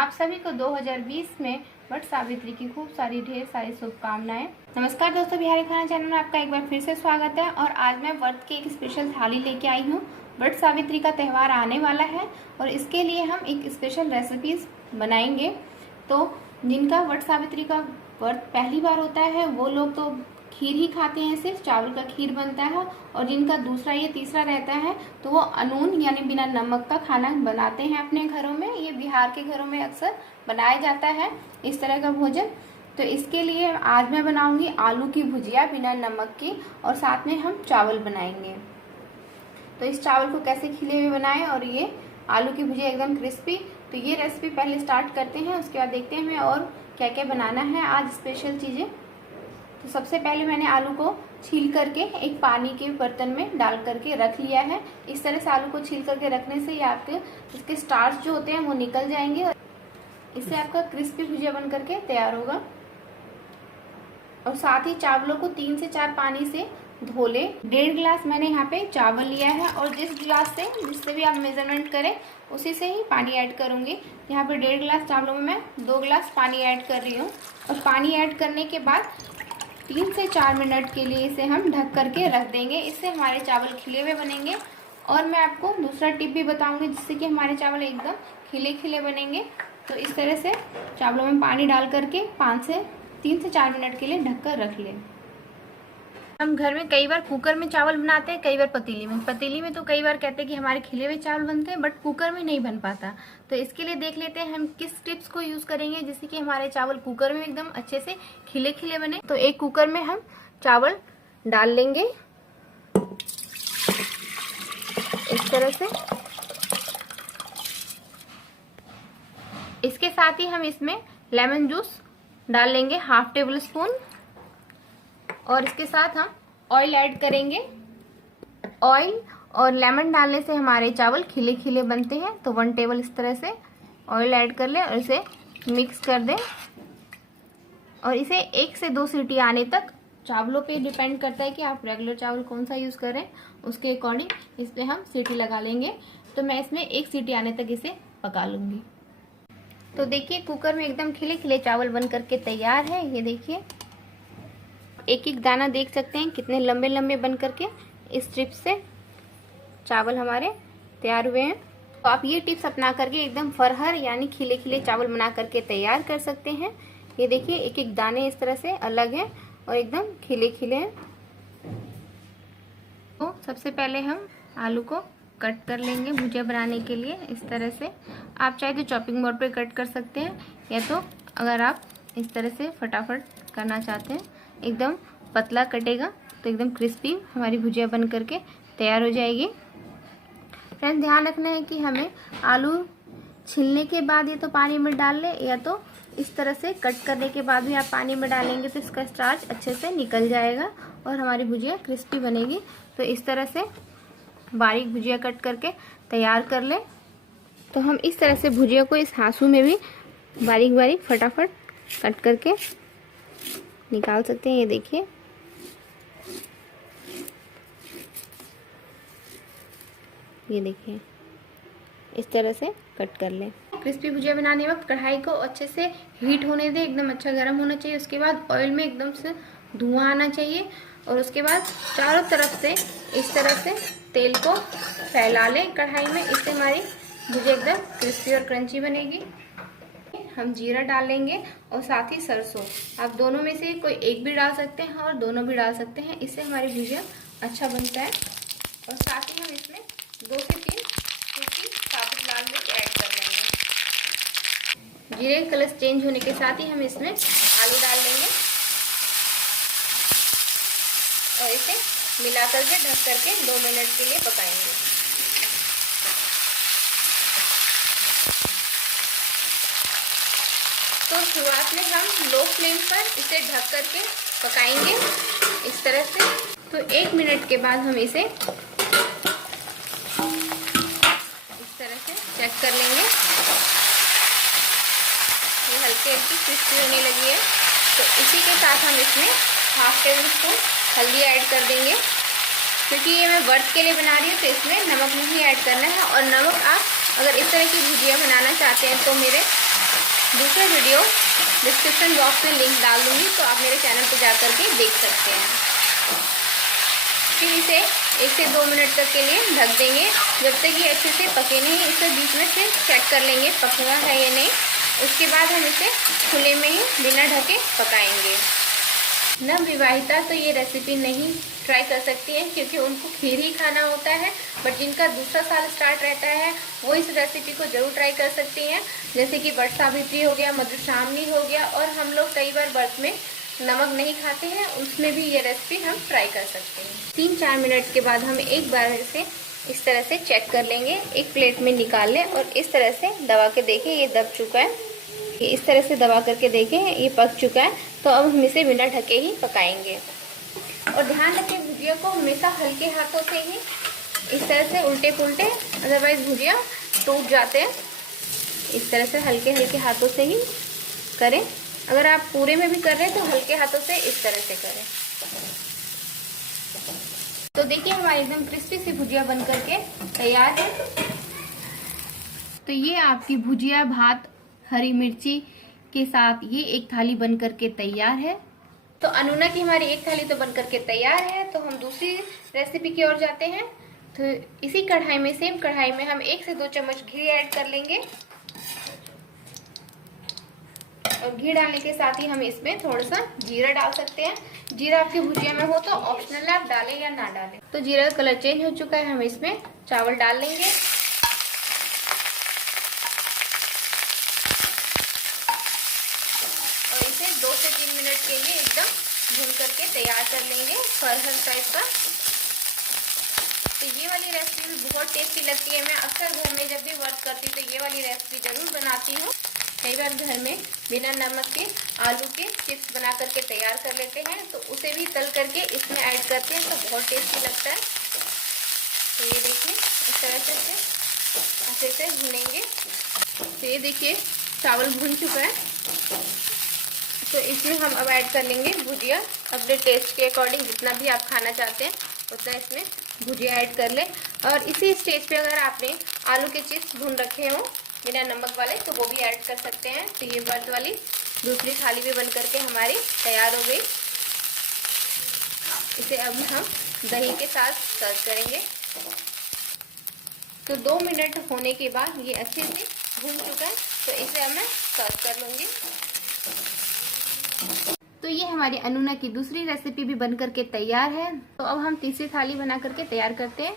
आप सभी को 2020 में वट सावित्री की खूब सारी ढेर सारी शुभकामनाएं। नमस्कार दोस्तों, बिहारी खाना चैनल में आपका एक बार फिर से स्वागत है। और आज मैं व्रत की एक स्पेशल थाली लेके आई हूँ। वट सावित्री का त्यौहार आने वाला है और इसके लिए हम एक स्पेशल रेसिपीज बनाएंगे। तो जिनका वट सावित्री का व्रत पहली बार होता है वो लोग तो खीर ही खाते हैं, सिर्फ चावल का खीर बनता है। और जिनका दूसरा या तीसरा रहता है तो वो अनून यानी बिना नमक का खाना बनाते हैं अपने घरों में। ये बिहार के घरों में अक्सर बनाया जाता है इस तरह का भोजन। तो इसके लिए आज मैं बनाऊंगी आलू की भुजिया बिना नमक की, और साथ में हम चावल बनाएंगे। तो इस चावल को कैसे खिले हुए बनाएं और ये आलू की भुजिया एकदम क्रिस्पी। तो ये रेसिपी पहले स्टार्ट करते हैं, उसके बाद देखते हैं हमें और क्या क्या बनाना है आज स्पेशल चीज़ें। तो सबसे पहले मैंने आलू को छील करके एक पानी के बर्तन में डाल करके रख लिया है। इस तरह से आलू को छील करके रखने से ये आपके इसके स्टार्च जो होते हैं वो निकल जाएंगे और इससे आपका क्रिस्पी भुजिया बन करके तैयार होगा। और साथ ही चावलों को 3 से 4 पानी से धो ले। 1.5 गिलास मैंने यहाँ पे चावल लिया है और जिस गिलास से जिससे भी आप मेजरमेंट करें उसी से ही पानी ऐड करूँगी। यहाँ पे 1.5 गिलास चावलों में मैं 2 गिलास पानी ऐड कर रही हूँ। और पानी ऐड करने के बाद 3 से 4 मिनट के लिए इसे हम ढक करके रख देंगे। इससे हमारे चावल खिले हुए बनेंगे। और मैं आपको दूसरा टिप भी बताऊंगी जिससे कि हमारे चावल एकदम खिले खिले बनेंगे। तो इस तरह से चावलों में पानी डाल करके 3 से 4 मिनट के लिए ढक कर रख लें। हम घर में कई बार कुकर में चावल बनाते हैं, कई बार पतीली में तो कई बार कहते हैं कि हमारे खिले हुए चावल बनते हैं, बट कुकर में नहीं बन पाता। तो इसके लिए देख लेते हैं हम किस टिप्स को यूज करेंगे जिससे कि हमारे चावल कुकर में एकदम अच्छे से खिले खिले बने। तो एक कुकर में हम चावल डाल लेंगे इस तरह से। इसके साथ ही हम इसमें लेमन जूस डाल लेंगे 1/2 टेबल स्पून। और इसके साथ हम ऑयल ऐड करेंगे। ऑयल और लेमन डालने से हमारे चावल खिले खिले बनते हैं। तो 1 टेबल इस तरह से ऑयल ऐड कर लें और इसे मिक्स कर दें। और इसे 1 से 2 सीटी आने तक, चावलों पे डिपेंड करता है कि आप रेगुलर चावल कौन सा यूज़ करें, उसके अकॉर्डिंग इस पर हम सीटी लगा लेंगे। तो मैं इसमें 1 सीटी आने तक इसे पका लूँगी। तो देखिए कुकर में एकदम खिले खिले चावल बन करके तैयार है। ये देखिए एक एक दाना देख सकते हैं कितने लंबे लंबे बन करके इस टिप्स से चावल हमारे तैयार हुए हैं। तो आप ये टिप्स अपना करके एकदम फरहर यानी खिले खिले चावल बना करके तैयार कर सकते हैं। ये देखिए एक एक दाने इस तरह से अलग हैं और एकदम खिले खिले हैं। तो सबसे पहले हम आलू को कट कर लेंगे भुजिया बनाने के लिए इस तरह से। आप चाहे तो चॉपिंग बोर्ड पे कट कर सकते हैं, या तो अगर आप इस तरह से फटाफट करना चाहते हैं एकदम पतला कटेगा तो एकदम क्रिस्पी हमारी भुजिया बन करके तैयार हो जाएगी। फ्रेंड्स ध्यान रखना है कि हमें आलू छीलने के बाद ये तो पानी में डाल लें, या तो इस तरह से कट करने के बाद भी आप पानी में डालेंगे तो इसका स्टार्च अच्छे से निकल जाएगा और हमारी भुजिया क्रिस्पी बनेगी। तो इस तरह से बारीक भुजिया कट करके तैयार कर लें। तो हम इस तरह से भुजिया को इस हासू में भी बारीक बारीक फटाफट कट करके निकाल सकते हैं। ये देखिए इस तरह से कट कर लें। क्रिस्पी भुजिया बनाने वक्त कढ़ाई को अच्छे से हीट होने दें, एकदम अच्छा गर्म होना चाहिए। उसके बाद ऑयल में एकदम से धुआं आना चाहिए और उसके बाद चारों तरफ से इस तरह से तेल को फैला लें कढ़ाई में। इससे हमारी भुजिया एकदम क्रिस्पी और क्रंची बनेगी। हम जीरा डालेंगे और साथ ही सरसों। आप दोनों में से कोई एक भी डाल सकते हैं और दोनों भी डाल सकते हैं, इससे हमारी भुजिया अच्छा बनता है। और साथ ही हम इसमें 2 से 3 सूखी साबुत लाल मिर्च ऐड कर लेंगे। जीरे का कलर चेंज होने के साथ ही हम इसमें आलू डाल लेंगे और इसे मिला करके ढक करके 2 मिनट के लिए पकाएंगे। तो शुरुआत में हम लो फ्लेम पर इसे ढक करके पकाएंगे इस तरह से। तो 1 मिनट के बाद हम इसे इस तरह से चेक कर लेंगे। ये हल्की हल्की क्रिस्पी होने लगी है। तो इसी के साथ हम इसमें 1/2 टेबल स्पून हल्दी ऐड कर देंगे। क्योंकि ये मैं व्रत के लिए बना रही हूँ तो इसमें नमक नहीं ऐड करना है। और नमक आप अगर इस तरह की भुजिया बनाना चाहते हैं तो मेरे दूसरा वीडियो डिस्क्रिप्शन बॉक्स में लिंक डाल दूँगी, तो आप मेरे चैनल पर जा कर के देख सकते हैं। फिर इसे 1 से 2 मिनट तक के लिए ढक देंगे, जब तक ये अच्छे से पके नहीं। इसे बीच में से चेक कर लेंगे पका है या नहीं। उसके बाद हम इसे खुले में ही बिना ढके पकाएंगे। नवविवाहिता तो ये रेसिपी नहीं ट्राई कर सकती हैं, क्योंकि उनको खीर ही खाना होता है। बट जिनका दूसरा साल स्टार्ट रहता है वो इस रेसिपी को जरूर ट्राई कर सकती हैं। जैसे कि वट सावित्री हो गया, मधुश्रावणी हो गया, और हम लोग कई बार व्रत में नमक नहीं खाते हैं, उसमें भी ये रेसिपी हम ट्राई कर सकते हैं। 3-4 मिनट के बाद हम एक बार इसे इस तरह से चेक कर लेंगे। एक प्लेट में निकाल लें और इस तरह से दबा के देखें ये दब चुका है। ये इस तरह से दबा करके देखें ये पक चुका है। तो अब हम इसे बिना ढके ही पकाएंगे। और ध्यान रखें भुजिया को हमेशा हल्के हाथों से ही इस तरह से उल्टे पुल्टे, अदरवाइज भुजिया टूट जाते हैं। इस तरह से हल्के हल्के हाथों से ही करें। अगर आप पूरे में भी कर रहे हैं तो हल्के हाथों से इस तरह से करें। तो देखिए हमारी एकदम क्रिस्पी सी भुजिया बन करके तैयार है। तो ये आपकी भुजिया भात हरी मिर्ची के साथ ये एक थाली बन करके तैयार है। तो अनुना की हमारी एक थाली तो बन करके तैयार है। तो हम दूसरी रेसिपी की ओर जाते हैं। तो इसी कढ़ाई में, सेम कढ़ाई में हम 1 से 2 चम्मच घी ऐड कर लेंगे। और घी डालने के साथ ही हम इसमें थोड़ा सा जीरा डाल सकते हैं। जीरा आपकी भुजिया में हो तो ऑप्शनल है, आप डालें या ना डालें। तो जीरा का कलर चेंज हो चुका है, हम इसमें चावल डाल लेंगे। और इसे 2 से 3 मिनट के लिए एकदम भून करके तैयार कर लेंगे, फरहल टाइप का। तो ये वाली रेसिपी बहुत टेस्टी लगती है। मैं अक्सर घर में जब भी वर्क करती हूँ तो ये वाली रेसिपी जरूर बनाती हूँ। कई बार घर में बिना नमक के आलू के चिप्स बना करके तैयार कर लेते हैं, तो उसे भी तल करके इसमें ऐड करते हैं तो बहुत टेस्टी लगता है। तो ये देखिए इस तरह से अच्छे से भुनेंगे। तो ये देखिए चावल भुन चुका है। तो इसमें हम अब ऐड कर लेंगे भुजिया। अपने टेस्ट के अकॉर्डिंग जितना भी आप खाना चाहते हैं उतना इसमें भुजिया ऐड कर लें। और इसी स्टेज पे अगर आपने आलू के चिप्स भून रखे हों बिना नमक वाले तो वो भी ऐड कर सकते हैं। तो ये व्रत वाली दूसरी थाली भी बन करके हमारी तैयार हो गई। इसे अब हम दही के साथ सर्व करेंगे। तो 2 मिनट होने के बाद ये अच्छे से भून चुका है, तो इसे अब मैं सर्व कर लूँगी। तो ये हमारी अनुना की दूसरी रेसिपी भी बन करके तैयार है। तो अब हम तीसरी थाली बना करके तैयार करते हैं।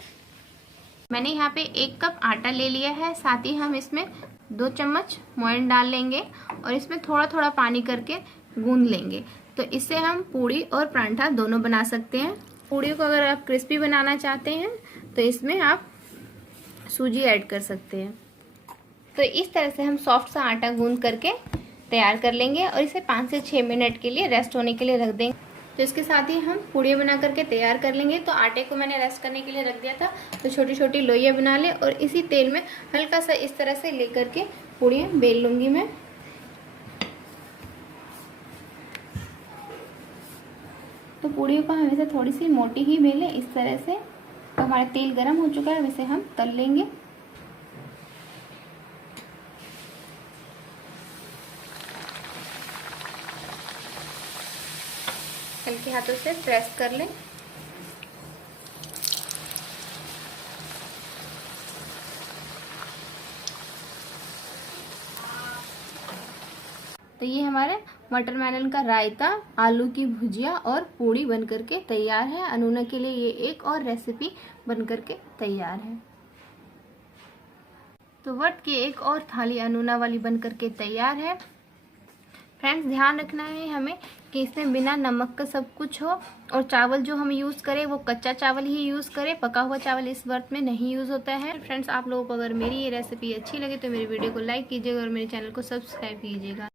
मैंने यहाँ पे 1 कप आटा ले लिया है, साथ ही हम इसमें 2 चम्मच मोयन डाल लेंगे और इसमें थोड़ा थोड़ा पानी करके गूंद लेंगे। तो इससे हम पूड़ी और परांठा दोनों बना सकते हैं। पूड़ी को अगर आप क्रिस्पी बनाना चाहते हैं तो इसमें आप सूजी ऐड कर सकते हैं। तो इस तरह से हम सॉफ्ट सा आटा गूंद करके तैयार कर लेंगे और इसे 5 से 6 मिनट के लिए रेस्ट होने के लिए रख देंगे। तो इसके साथ ही हम पूड़ियाँ बना करके तैयार कर लेंगे। तो आटे को मैंने रेस्ट करने के लिए रख दिया था, तो छोटी छोटी लोइयाँ बना ले और इसी तेल में हल्का सा इस तरह से लेकर के पूड़ियाँ बेल लूँगी मैं। तो पूड़ियों को हमेशा थोड़ी सी मोटी ही बेलें इस तरह से। तो हमारा तेल गर्म हो चुका है, अब इसे हम तल लेंगे। हल्के हाथों से प्रेस कर लें। तो ये हमारे मटर मैलन का रायता, आलू की भुजिया और पूड़ी बन करके तैयार है। अनुना के लिए ये एक और रेसिपी बन करके तैयार है। तो व्रत की एक और थाली अनुना वाली बन करके तैयार है। फ्रेंड्स ध्यान रखना है हमें कि इसमें बिना नमक का सब कुछ हो, और चावल जो हम यूज़ करें वो कच्चा चावल ही यूज़ करें, पका हुआ चावल इस व्रत में नहीं यूज़ होता है। फ्रेंड्स आप लोगों को अगर मेरी ये रेसिपी अच्छी लगे तो मेरी वीडियो को लाइक कीजिएगा और मेरे चैनल को सब्सक्राइब कीजिएगा।